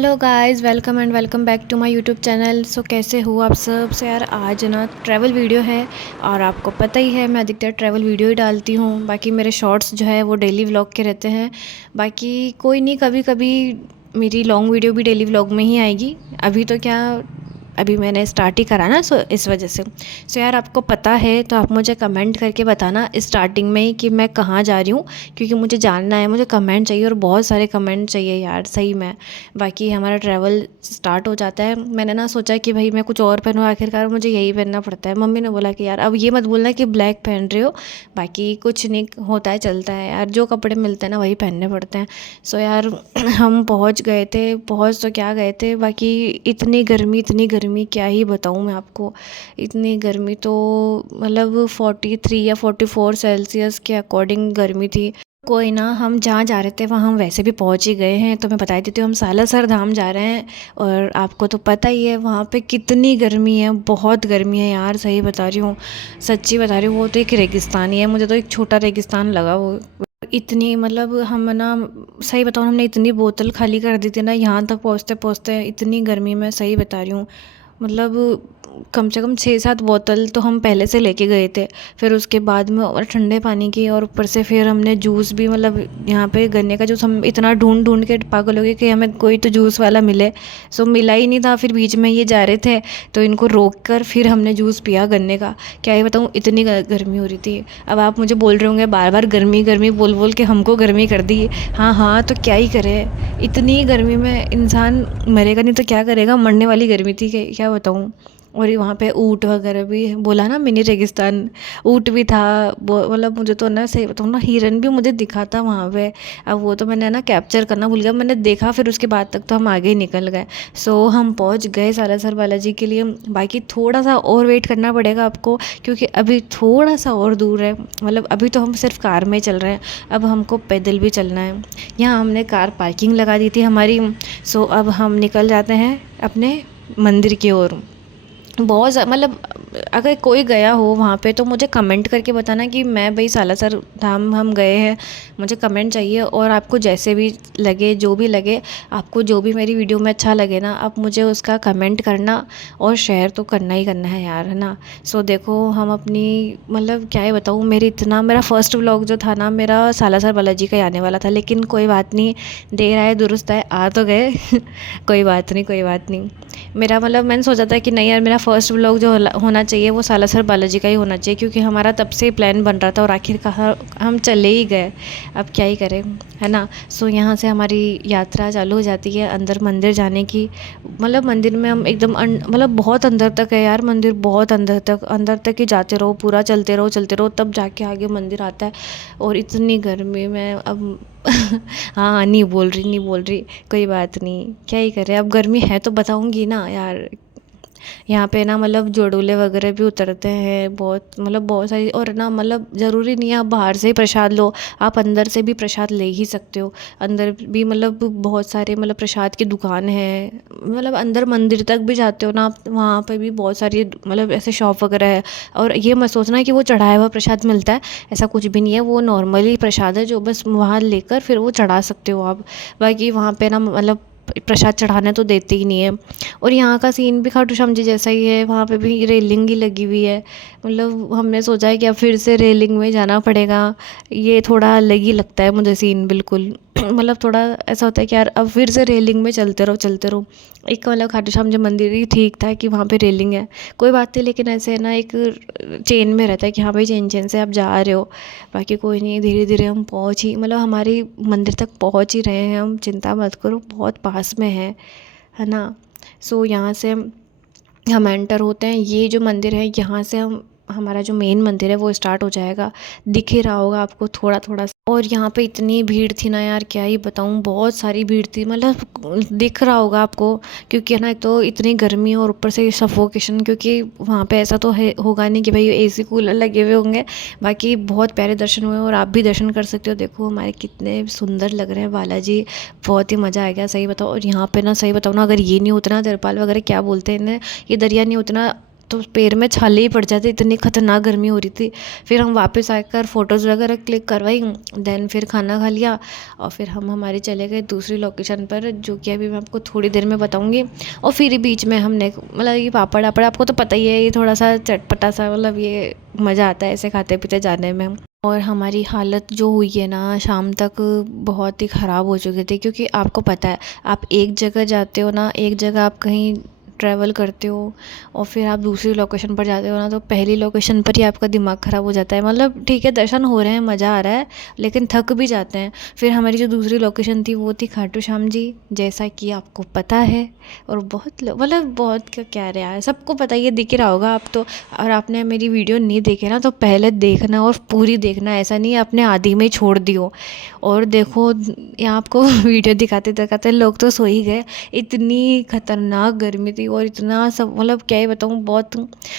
Hello guys, welcome and welcome back to my YouTube channel. So कैसे हो आप सब। सो यार आज ना ट्रैवल वीडियो है और आपको पता ही है मैं अधिकतर ट्रैवल वीडियो ही डालती हूँ। बाकी मेरे शॉर्ट्स जो है वो डेली व्लॉग के रहते हैं। बाकी कोई नहीं, कभी कभी मेरी लॉन्ग वीडियो भी डेली व्लॉग में ही आएगी। अभी तो क्या, अभी मैंने स्टार्ट ही करा ना, सो इस वजह से। सो यार आपको पता है तो आप मुझे कमेंट करके बताना स्टार्टिंग में ही कि मैं कहाँ जा रही हूँ, क्योंकि मुझे जानना है, मुझे कमेंट चाहिए और बहुत सारे कमेंट चाहिए यार, सही में। बाकी हमारा ट्रैवल स्टार्ट हो जाता है। मैंने ना सोचा कि भाई मैं कुछ और पहनूँ, आखिरकार मुझे यही पहनना पड़ता है। मम्मी ने बोला कि यार अब ये मत बोलना कि ब्लैक पहन रहे हो, बाकी कुछ नहीं होता है, चलता है यार, जो कपड़े मिलते हैं ना वही पहनने पड़ते हैं। सो यार हम पहुंच गए थे, पहुंच तो क्या गए थे, बाकी इतनी गर्मी क्या ही बताऊं मैं आपको। इतनी गर्मी तो मतलब 43 या 44 सेल्सियस के अकॉर्डिंग गर्मी थी। कोई ना, हम जहाँ जा रहे थे वहाँ हम वैसे भी पहुँच ही गए हैं, तो मैं बता देती हूँ हम सालासर धाम जा रहे हैं। और आपको तो पता ही है वहाँ पे कितनी गर्मी है, बहुत गर्मी है यार, सही बता रही हूँ, सच्ची बता रही हूँ। वो तो एक रेगिस्तान ही है, मुझे तो एक छोटा रेगिस्तान लगा वो। इतनी मतलब हम ना, सही बताऊँ, हमने इतनी बोतल खाली कर दी थी ना यहाँ तक पहुँचते पहुँचते, इतनी गर्मी में, सही बता रही हूँ। मतलब कम से कम 6-7 बोतल तो हम पहले से लेके गए थे। फिर उसके बाद में और ठंडे पानी की, और ऊपर से फिर हमने जूस भी, मतलब यहाँ पे गन्ने का जूस हम इतना ढूंढ ढूंढ के पागल हो गए कि हमें कोई तो जूस वाला मिले। सो मिला ही नहीं था। फिर बीच में ये जा रहे थे तो इनको रोक कर फिर हमने जूस पिया गन्ने का। क्या ही बताऊँ, इतनी गर्मी हो रही थी। अब आप मुझे बोल रहे होंगे बार बार गर्मी गर्मी बोल बोल के हमको गर्मी कर दी। हाँ हाँ, तो क्या ही करे, इतनी गर्मी में इंसान मरेगा नहीं तो क्या करेगा, मरने वाली गर्मी थी, क्या बताऊँ। और ये वहाँ पे ऊँट वगैरह भी, बोला ना मिनी रेगिस्तान, ऊँट भी था। मतलब मुझे तो ना, सही बताऊँ ना, हिरन भी मुझे दिखा था वहाँ पे। अब वो तो मैंने ना कैप्चर करना भूल गया, मैंने देखा फिर उसके बाद तक तो हम आगे ही निकल गए। सो हम पहुँच गए सालासर बालाजी के लिए। बाकी थोड़ा सा और वेट करना पड़ेगा आपको, क्योंकि अभी थोड़ा सा और दूर है। मतलब अभी तो हम सिर्फ कार में चल रहे हैं, अब हमको पैदल भी चलना है। यहाँ हमने कार पार्किंग लगा दी थी हमारी। सो अब हम निकल जाते हैं अपने मंदिर की ओर। बहुत मतलब अगर कोई गया हो वहाँ पे तो मुझे कमेंट करके बताना कि मैं भाई सालासर धाम हम गए हैं, मुझे कमेंट चाहिए। और आपको जैसे भी लगे, जो भी लगे, आपको जो भी मेरी वीडियो में अच्छा लगे ना, आप मुझे उसका कमेंट करना और शेयर तो करना ही करना है यार, है ना। सो देखो हम अपनी, मतलब क्या ही बताऊँ, मेरा फर्स्ट व्लॉग जो था ना, मेरा सालासर बालाजी का ही आने वाला था, लेकिन कोई बात नहीं, देर आए दुरुस्त आए, आ तो गए कोई बात नहीं, कोई बात नहीं। मेरा मतलब मैंने सोचा था कि नहीं यार, मेरा फर्स्ट व्लॉग जो होना चाहिए वो सालासर बालाजी का ही होना चाहिए, क्योंकि हमारा तब से ही प्लान बन रहा था और आखिरकार हम चले ही गए। अब क्या ही करें, है ना। सो यहाँ से हमारी यात्रा चालू हो जाती है अंदर मंदिर जाने की। मतलब मंदिर में हम एकदम मतलब बहुत अंदर तक है यार मंदिर, बहुत अंदर तक ही जाते रहो, पूरा चलते रहो तब जाके आगे मंदिर आता है। और इतनी गर्मी में अब हाँ, नहीं बोल रही, कोई बात नहीं, क्या ही करें, अब गर्मी है तो बताऊंगी ना यार। यहाँ पे ना मतलब जोड़ोले वगैरह भी उतरते हैं बहुत, मतलब बहुत सारी। और ना मतलब ज़रूरी नहीं है आप बाहर से ही प्रसाद लो, आप अंदर से भी प्रसाद ले ही सकते हो। अंदर भी मतलब बहुत सारे मतलब प्रसाद की दुकान है। मतलब अंदर मंदिर तक भी जाते हो ना आप, वहाँ पे भी बहुत सारी मतलब ऐसे शॉप वगैरह है। और ये मत सोचना कि वो चढ़ाया हुआ प्रसाद मिलता है, ऐसा कुछ भी नहीं है। वो नॉर्मली प्रसाद है जो बस वहाँ लेकर फिर वो चढ़ा सकते हो आप। बाकी वहाँ पे ना मतलब प्रसाद चढ़ाने तो देते ही नहीं है। और यहाँ का सीन भी खाटू श्याम जी जैसा ही है, वहाँ पे भी रेलिंग ही लगी हुई है। मतलब हमने सोचा है कि अब फिर से रेलिंग में जाना पड़ेगा। ये थोड़ा अलग ही लगता है मुझे सीन, बिल्कुल मतलब थोड़ा ऐसा होता है कि यार अब फिर से रेलिंग में चलते रहो चलते रहो। एक मतलब खाटू श्याम जी मंदिर ही ठीक था कि वहाँ पे रेलिंग है, कोई बात नहीं, लेकिन ऐसे ना एक चेन में रहता है कि हाँ भाई चेन चेन से आप जा रहे हो। बाकी कोई नहीं, धीरे धीरे हम पहुँच ही, मतलब हमारी मंदिर तक पहुँच ही रहे हैं हम, चिंता मत करो, बहुत पास में है ना। सो यहाँ से हम एंटर होते हैं, ये जो मंदिर है यहाँ से हम, हमारा जो मेन मंदिर है वो स्टार्ट हो जाएगा। दिख ही रहा होगा आपको थोड़ा थोड़ा सा। और यहाँ पे इतनी भीड़ थी ना यार, क्या ही बताऊँ, बहुत सारी भीड़ थी, मतलब दिख रहा होगा आपको। क्योंकि है ना, एक तो इतनी गर्मी और ऊपर से सफोकेशन, क्योंकि वहाँ पे ऐसा तो है होगा नहीं कि भाई एसी कूलर लगे हुए होंगे। बाकी बहुत प्यारे दर्शन हुए और आप भी दर्शन कर सकते हो। देखो हमारे कितने सुंदर लग रहे हैं बालाजी, बहुत ही मज़ा आ गया, सही बताओ। और यहाँ पे ना, सही बताओ ना, अगर ये नहीं उतना तिरपाल वगैरह क्या बोलते हैं इन्हें, ये दरिया नहीं उतना तो पैर में छाले ही पड़ जाते, इतनी खतरनाक गर्मी हो रही थी। फिर हम वापस आकर फ़ोटोज़ वगैरह क्लिक करवाई, देन फिर खाना खा लिया और फिर हम हमारे चले गए दूसरी लोकेशन पर, जो कि अभी मैं आपको थोड़ी देर में बताऊँगी। और फिर बीच में हमने मतलब ये पापड़ वापड़ आपको तो पता ही है, ये थोड़ा सा चटपटा सा, मतलब ये मज़ा आता है ऐसे खाते पीते जाने में। और हमारी हालत जो हुई है ना शाम तक, बहुत ही ख़राब हो चुकी थी, क्योंकि आपको पता है आप एक जगह जाते हो ना, एक जगह आप कहीं ट्रैवल करते हो और फिर आप दूसरी लोकेशन पर जाते हो ना, तो पहली लोकेशन पर ही आपका दिमाग ख़राब हो जाता है। मतलब ठीक है, दर्शन हो रहे हैं, मज़ा आ रहा है, लेकिन थक भी जाते हैं। फिर हमारी जो दूसरी लोकेशन थी वो थी खाटू श्याम जी, जैसा कि आपको पता है। और बहुत मतलब बहुत क्या रहा है, सबको पता ही है, दिख ही रहा होगा आप तो। और आपने मेरी वीडियो नहीं देखे ना, तो पहले देखना और पूरी देखना, ऐसा नहीं है आपने आधी में ही छोड़ दी हो। और देखो यहाँ आपको वीडियो दिखाते दिखाते लोग तो सो ही गए, इतनी खतरनाक गर्मी थी और इतना सब, मतलब क्या ही बताऊँ, बहुत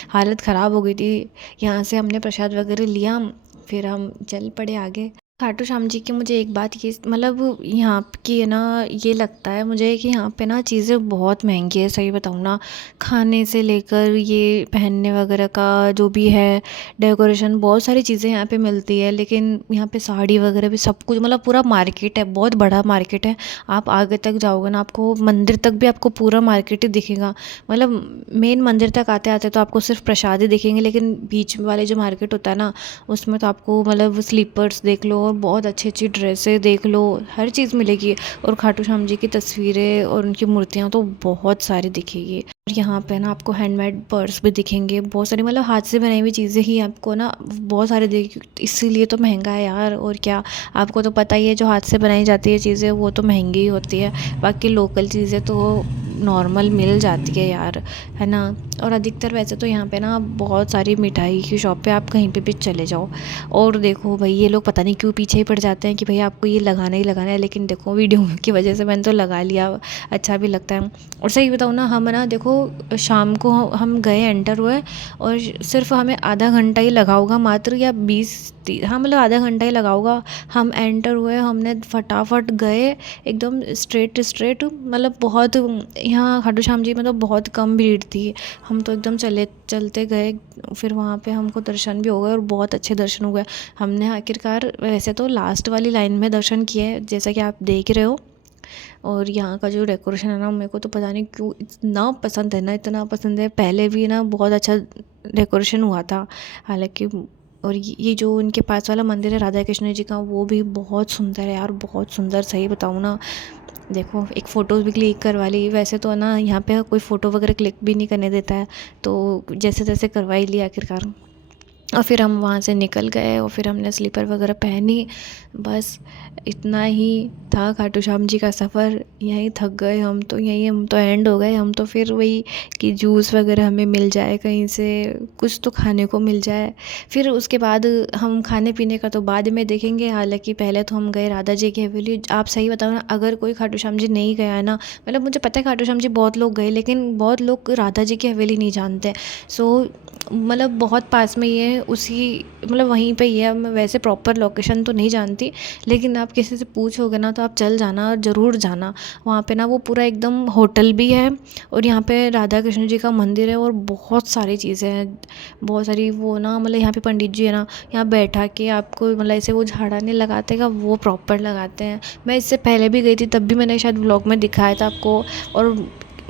हालत ख़राब हो गई थी। यहाँ से हमने प्रसाद वगैरह लिया, फिर हम चल पड़े आगे। खाटू श्याम जी की मुझे एक बात ये मतलब यहाँ की है ना, ये लगता है मुझे कि यहाँ पे ना चीज़ें बहुत महंगी है, सही बताऊँ ना। खाने से लेकर ये पहनने वगैरह का जो भी है, डेकोरेशन, बहुत सारी चीज़ें यहाँ पे मिलती है। लेकिन यहाँ पे साड़ी वगैरह भी सब कुछ, मतलब पूरा मार्केट है, बहुत बड़ा मार्केट है। आप आगे तक जाओगे ना, आपको मंदिर तक भी आपको पूरा मार्केट ही दिखेगा। मतलब मेन मंदिर तक आते आते तो आपको सिर्फ प्रसाद ही दिखेंगे, लेकिन बीच वाले जो मार्केट होता है ना, उसमें तो आपको मतलब स्लीपर्स देख लो और बहुत अच्छी अच्छी ड्रेसें देख लो, हर चीज़ मिलेगी। और खाटू श्याम जी की तस्वीरें और उनकी मूर्तियाँ तो बहुत सारी दिखेगी। और यहाँ पे ना आपको हैंडमेड पर्स भी दिखेंगे, बहुत सारी, मतलब हाथ से बनाई हुई चीज़ें ही आपको ना बहुत सारी दिखेगी, इसीलिए तो महंगा है यार। और क्या, आपको तो पता ही है, जो हाथ से बनाई जाती है चीज़ें वो तो महंगी ही होती है, बाकी लोकल चीज़ें तो नॉर्मल मिल जाती है यार, है ना। और अधिकतर वैसे तो यहाँ पे ना बहुत सारी मिठाई की शॉप पे आप कहीं पे भी चले जाओ। और देखो भाई, ये लोग पता नहीं क्यों पीछे ही पड़ जाते हैं कि भाई आपको ये लगाना ही लगाना है, लेकिन देखो वीडियो की वजह से मैंने तो लगा लिया, अच्छा भी लगता है। और सही बताऊँ ना, हम ना देखो शाम को हम गए, एंटर हुए, और सिर्फ हमें आधा घंटा ही लगा होगा मात्र, या 20 हाँ मतलब आधा घंटा ही लगा होगा। हम एंटर हुए, हमने फटाफट गए एकदम स्ट्रेट स्ट्रेट, मतलब बहुत यहाँ खाटू श्याम जी में तो बहुत कम भीड़ थी, हम तो एकदम चलते गए। फिर वहाँ पे हमको दर्शन भी हो गए और बहुत अच्छे दर्शन हुए। हमने आखिरकार वैसे तो लास्ट वाली लाइन में दर्शन किए, जैसा कि आप देख ही रहे हो। और यहाँ का जो डेकोरेशन है ना, मेरे को तो पता नहीं क्यों इतना पसंद है ना, इतना पसंद है। पहले भी ना बहुत अच्छा डेकोरेशन हुआ था हालांकि। और ये जो इनके पास वाला मंदिर है राधा कृष्ण जी का, वो भी बहुत सुंदर है यार, बहुत सुंदर, सही बताऊँ ना। देखो एक फ़ोटोज़ भी क्लिक करवा ली, वैसे तो ना यहाँ पे कोई फ़ोटो वगैरह क्लिक भी नहीं करने देता है, तो जैसे तैसे करवा ही लिया आखिरकार। और फिर हम वहाँ से निकल गए और फिर हमने स्लीपर वगैरह पहनी, बस इतना ही था खाटू श्याम जी का सफ़र। यहीं थक गए हम तो, यहीं हम तो एंड हो गए। हम तो फिर वही कि जूस वगैरह हमें मिल जाए कहीं से, कुछ तो खाने को मिल जाए। फिर उसके बाद हम खाने पीने का तो बाद में देखेंगे, हालांकि पहले तो हम गए राधा जी की हवेली। आप सही बताओ ना, अगर कोई खाटू श्याम जी नहीं गया है ना, मतलब मुझे पता है खाटू श्याम जी बहुत लोग गए, लेकिन बहुत लोग राधा जी की हवेली नहीं जानते। सो मतलब बहुत पास में ही है, उसी मतलब वहीं पे ही है। मैं वैसे प्रॉपर लोकेशन तो नहीं जानती, लेकिन आप किसी से पूछोगे ना तो आप चल जाना और ज़रूर जाना। वहाँ पे ना वो पूरा एकदम होटल भी है, और यहाँ पे राधा कृष्ण जी का मंदिर है, और बहुत सारी चीज़ें हैं, बहुत सारी। वो ना मतलब यहाँ पे पंडित जी है ना, यहाँ बैठा के आपको मतलब ऐसे वो झाड़ा नहीं लगाते का, वो प्रॉपर लगाते हैं। मैं इससे पहले भी गई थी, तब भी मैंने शायद व्लॉग में दिखाया था आपको। और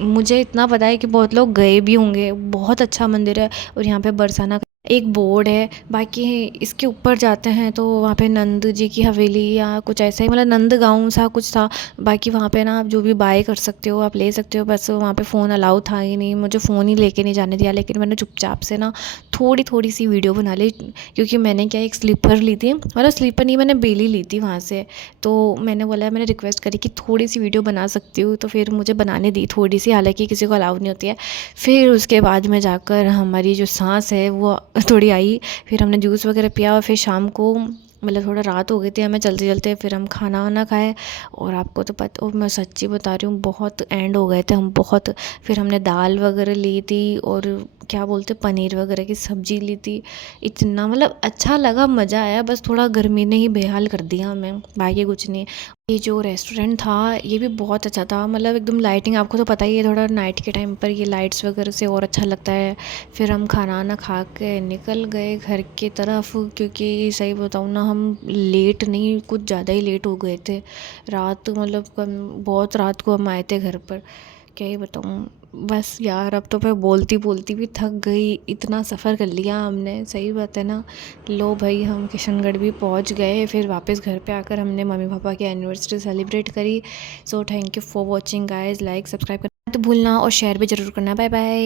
मुझे इतना पता है कि बहुत लोग गए भी होंगे, बहुत अच्छा मंदिर है। और यहाँ पे बरसाना का एक बोर्ड है, बाकी इसके ऊपर जाते हैं तो वहाँ पे नंद जी की हवेली या कुछ ऐसा ही, मतलब नंद गाँव सा कुछ था। बाकी वहाँ पे ना आप जो भी बाय कर सकते हो आप ले सकते हो, बस वहाँ पे फ़ोन अलाउ था ही नहीं, मुझे फ़ोन ही लेके नहीं जाने दिया। लेकिन मैंने चुपचाप से ना थोड़ी थोड़ी सी वीडियो बना ली, क्योंकि मैंने क्या एक स्लीपर ली थी, मतलब स्लीपर नहीं, मैंने बेली ली थी वहाँ से। तो मैंने बोला, मैंने रिक्वेस्ट करी कि थोड़ी सी वीडियो बना सकती हूँ, तो फिर मुझे बनाने दी थोड़ी सी, हालांकि किसी को अलाउ नहीं होती है। फिर उसके बाद में जाकर हमारी जो सांस है वो थोड़ी आई। फिर हमने जूस वगैरह पिया, और फिर शाम को मतलब थोड़ा रात हो गई थी हमें चलते चलते, फिर हम खाना वाना खाए। और आपको तो पता, और मैं सच्ची बता रही हूँ, बहुत एंड हो गए थे हम, बहुत। फिर हमने दाल वगैरह ली थी, और क्या बोलते पनीर वगैरह की सब्ज़ी ली थी। इतना मतलब अच्छा लगा, मज़ा आया, बस थोड़ा गर्मी ने ही बेहाल कर दिया हमें, बाकी कुछ नहीं। ये जो रेस्टोरेंट था ये भी बहुत अच्छा था, मतलब एकदम लाइटिंग, आपको तो पता ही है थोड़ा नाइट के टाइम पर ये लाइट्स वगैरह से और अच्छा लगता है। फिर हम खाना वाना खा के निकल गए घर की तरफ, क्योंकि सही बताऊँ ना हम लेट नहीं, कुछ ज़्यादा ही लेट हो गए थे। रात मतलब बहुत रात को हम आए थे घर पर, क्या ही बताऊँ। बस यार अब तो मैं बोलती बोलती भी थक गई, इतना सफ़र कर लिया हमने, सही बात है ना। लो भाई हम किशनगढ़ भी पहुंच गए, फिर वापस घर पे आकर हमने मम्मी पापा की एनिवर्सरी सेलिब्रेट करी। So thank you for watching guys, like subscribe करना तो भूलना और शेयर भी ज़रूर करना। Bye bye.